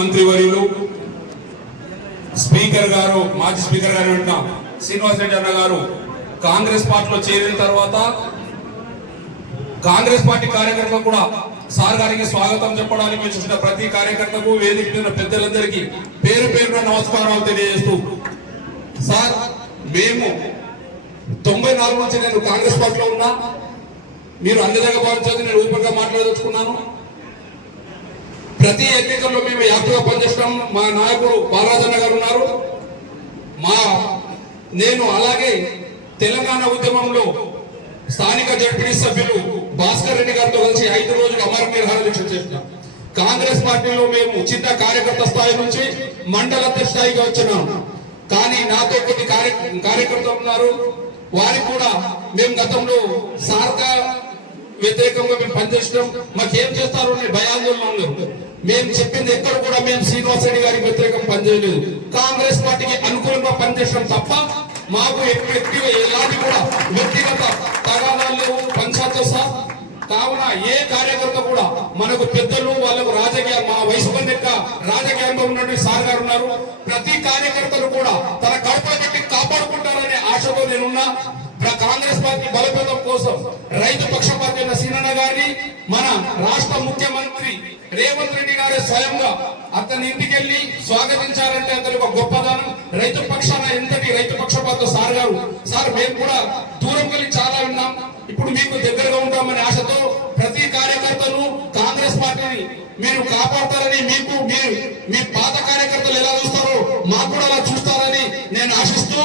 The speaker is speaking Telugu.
మంత్రివర్యులు స్పీకర్ గారు మాజీ స్పీకర్ గారు వెంట శ్రీనివాస్ రెడ్డి అన్న గారు కాంగ్రెస్ పార్టీలో చేరిన తర్వాత కాంగ్రెస్ పార్టీ కార్యకర్తలు కూడా సార్ గారికి స్వాగతం చెప్పడానికి వచ్చిన ప్రతి కార్యకర్తకు వేదిక మీద పెద్దలందరికీ పేరు పేరున నమస్కారాలు తెలియజేస్తూ సార్ మేము తొంభై నాలుగు నుంచి నేను కాంగ్రెస్ పార్టీలో ఉన్నా మీరు అందరిగా భావించదు నేను ఓపెన్గా మాట్లాడదలుచుకున్నాను. ప్రతి ఎన్నికల్లో మేము యాక్టివ్గా పనిచేస్తాం. మా నాయకుడు బాలరాజన్న గారు ఉన్నారు. మా నేను అలాగే తెలంగాణ ఉద్యమంలో స్థానిక జడ్పీ సభ్యులు భాస్కర్ రెడ్డి గారితో కలిసి ఐదు రోజులు అమర నిర్హార దీక్ష చేసినాం కాంగ్రెస్ పార్టీలో మేము చిన్న కార్యకర్త స్థాయి నుంచి మండల స్థాయిగా వచ్చినాం. కానీ నాతో కొన్ని కార్య కార్యకర్తలు ఉన్నారు. వారికి కూడా మేము గతంలో సార్గా వ్యతిరేకంగా మేము పనిచేసినాం. మాకేం చేస్తారు అని భయాందోళన ఉన్నారు మేము చెప్పింది ఎక్కడ కూడా మేము శ్రీనివాస్ రెడ్డి గారికి వ్యతిరేకం పనిచేయలేదు. కాంగ్రెస్ పార్టీకి అనుకూలంగా పనిచేయడం తప్ప మాకు వ్యక్తి ఎలాంటి కూడా వ్యక్తిగత తగాదాలు లేవు పంచాయతీ సార్. కావున ఏ కార్యకర్త కూడా మనకు పెద్దలు వాళ్ళకు రాజకీయ మా వయసు లెక్క రాజకీయంలో ఉన్నటువంటి సార్ గారు ఉన్నారు. ప్రతి కార్యకర్తలు కూడా తన కడుపులో పెట్టి కాపాడుకుంటారనే ఆశతో నేనున్నా. కాంగ్రెస్ పార్టీ బలపేదం కోసం రైతు పక్ష పార్టీ సీనన్న గారిని మన రాష్ట్ర ముఖ్యమంత్రి రేవంత్ రెడ్డి గారే స్వయంగా అతని ఇంటికి వెళ్ళి స్వాగతించారంటే అతని ఒక గొప్పదనం. రైతు పక్షాన ఎంతటి రైతు పక్షపాత సార్ గారు? సార్ మేము కూడా దూరం వెళ్ళి చాలా విన్నాం. ఇప్పుడు మీకు దగ్గరగా ఉంటామనే ఆశతో ప్రతి కార్యకర్తను కాంగ్రెస్ పార్టీని మీరు కాపాడతారని మీకు మీరు మీ పాత కార్యకర్తలు ఎలా చూస్తారో మాకు కూడా అలా చూస్తారని నేను ఆశిస్తూ